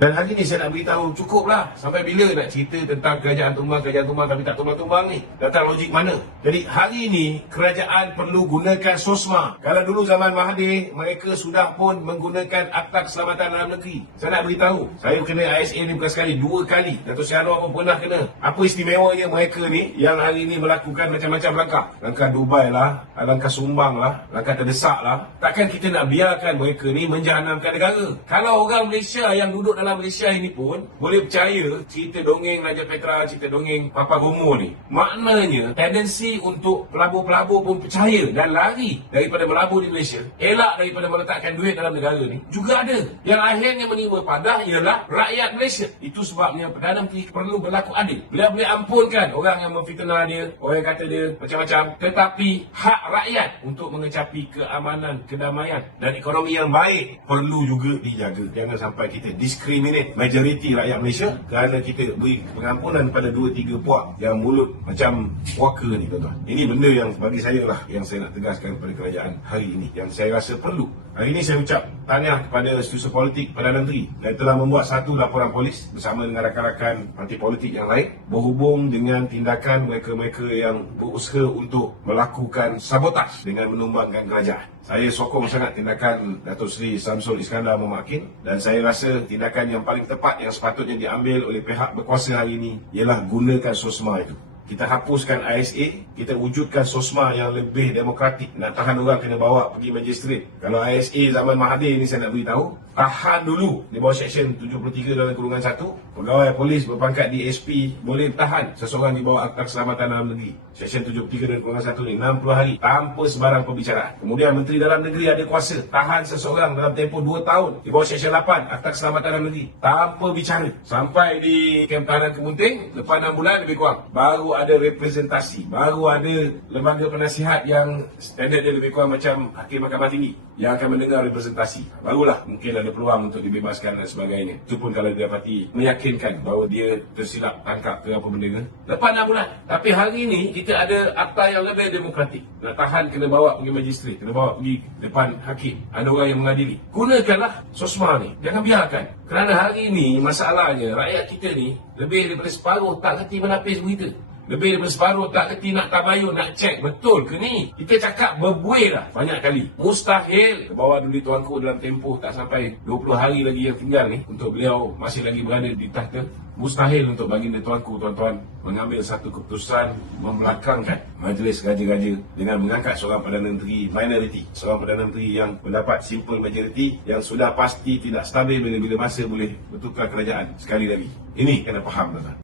Dan hari ni saya nak beritahu cukuplah. Sampai bila nak cerita tentang kerajaan tumbang tapi tak tumbang-tumbang ni? Datang logik mana? Jadi hari ni kerajaan perlu gunakan SOSMA. Kalau dulu zaman Mahathir, mereka sudah pun menggunakan Akta Keselamatan Dalam Negeri. Saya nak beritahu, saya kena ISA ni bukan sekali, 2 kali. Dato' Sri Anwar pun pernah kena. Apa istimewanya mereka ni yang hari ni melakukan macam-macam langkah? Langkah Dubai lah, langkah sumbang lah, langkah terdesak lah. Takkan kita nak biarkan mereka ni menjahanamkan negara? Kalau orang Malaysia yang duduk dalam Malaysia ini pun boleh percaya cerita dongeng Raja Petra, cerita dongeng Papa Gomo ni, maknanya tendensi untuk pelabur-pelabur pun percaya dan lari daripada melabur di Malaysia, elak daripada meletakkan duit dalam negara ni, juga ada. Yang akhirnya menerima padah ialah rakyat Malaysia. Itu sebabnya Perdana Menteri perlu berlaku adil. Beliau boleh ampunkan orang yang memfitnah dia, orang yang kata dia macam-macam, tetapi hak rakyat untuk mengecapi keamanan, kedamaian dan ekonomi yang baik perlu juga dijaga. Jangan sampai kita diskriminasi majoriti rakyat Malaysia kerana kita beri pengampunan pada 2-3 puak yang mulut macam puaka ni, tuan-tuan. Ini benda yang bagi saya lah yang saya nak tegaskan kepada kerajaan hari ini, yang saya rasa perlu. Hari ini saya ucap tahniah kepada Setiausaha Politik Perdana Menteri yang telah membuat satu laporan polis bersama dengan rakan-rakan parti politik yang lain berhubung dengan tindakan mereka-mereka yang berusaha untuk melakukan sabotaj dengan menumbangkan kerajaan. Saya sokong sangat tindakan Dato' Seri Samsul Iskandar Mohamed Hakim, dan saya rasa tindakan yang paling tepat yang sepatutnya diambil oleh pihak berkuasa hari ini ialah gunakan SOSMA itu. Kita hapuskan ISA, kita wujudkan SOSMA yang lebih demokratik. Nak tahan orang kena bawa pergi magistrate. Kalau ISA zaman Mahathir ni saya nak beritahu, tahan dulu di bawah Seksyen 73 dalam kurungan 1. Pegawai polis berpangkat DSP boleh tahan seseorang di bawah Akta Keselamatan Dalam Negeri. Seksyen 73 dalam kurungan 1 ni 60 hari tanpa sebarang pembicaraan. Kemudian Menteri Dalam Negeri ada kuasa tahan seseorang dalam tempoh 2 tahun di bawah Seksyen 8 Akta Keselamatan Dalam Negeri tanpa bicara. Sampai di kem tahanan Kemunting, lepas 6 bulan lebih kurang, baru ada representasi, baru ada lembaga penasihat yang standard dia lebih kurang macam Hakim Mahkamah Tinggi yang akan mendengar representasi. Barulah mungkin ada peluang untuk dibebaskan dan sebagainya. Itu pun kalau dia dapati meyakinkan bahawa dia tersilap tangkap ke apa benda ke. Lepas 6 bulan. Tapi hari ini kita ada akta yang lebih demokratik. Nak tahan kena bawa pergi magistrate, kena bawa pergi depan hakim. Ada orang yang mengadili. Gunakanlah SOSMA ni. Jangan biarkan. Kerana hari ini masalahnya rakyat kita ni lebih daripada separuh tak kerti menapis berita. Lebih daripada separuh tak kerti nak tabayun, nak cek betul ke ni. Kita cakap berbuih dah banyak kali. Mustahil bawa dulu tuanku dalam tempoh tak sampai 20 hari lagi yang tinggal ni untuk beliau masih lagi berada di tahta. Mustahil untuk baginda tuanku, tuan-tuan, mengambil satu keputusan membelakangkan majlis raja-raja dengan mengangkat seorang Perdana Menteri minoriti, seorang Perdana Menteri yang mendapat simple majoriti yang sudah pasti tidak stabil bila-bila masa boleh bertukar kerajaan sekali lagi. Ini kena faham, tuan-tuan.